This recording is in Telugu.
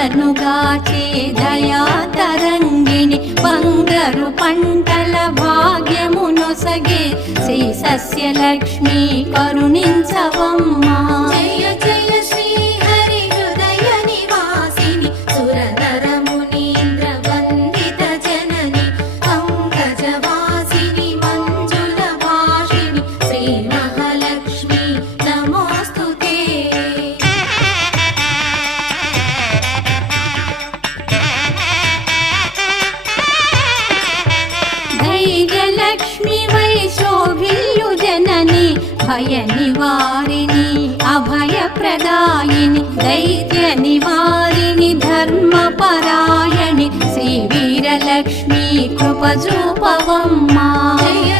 దయనుగాచే దయా తరంగిణి బంగారు పంటల భాగ్యమునొసగే శ్రీ సస్యలక్ష్మి కరుణించవమ్మా. జయ జయ శ్రీ హరి హృదయ నివాసిని సురనర మునీంద్ర వందిత జనని పంకజవాసిని మంజుల భాషిని శ్రీ మహాలక్ష్మి నమోస్తుతే. ధైర్యలక్ష్మి వై శోభిల్లు జనని భయ నివారిణి అభయ ప్రదాయిని దైత్య నివారిణి ధర్మపరాయణి శ్రీ వీరలక్ష్మి కృప చూపవమ్మా. జయ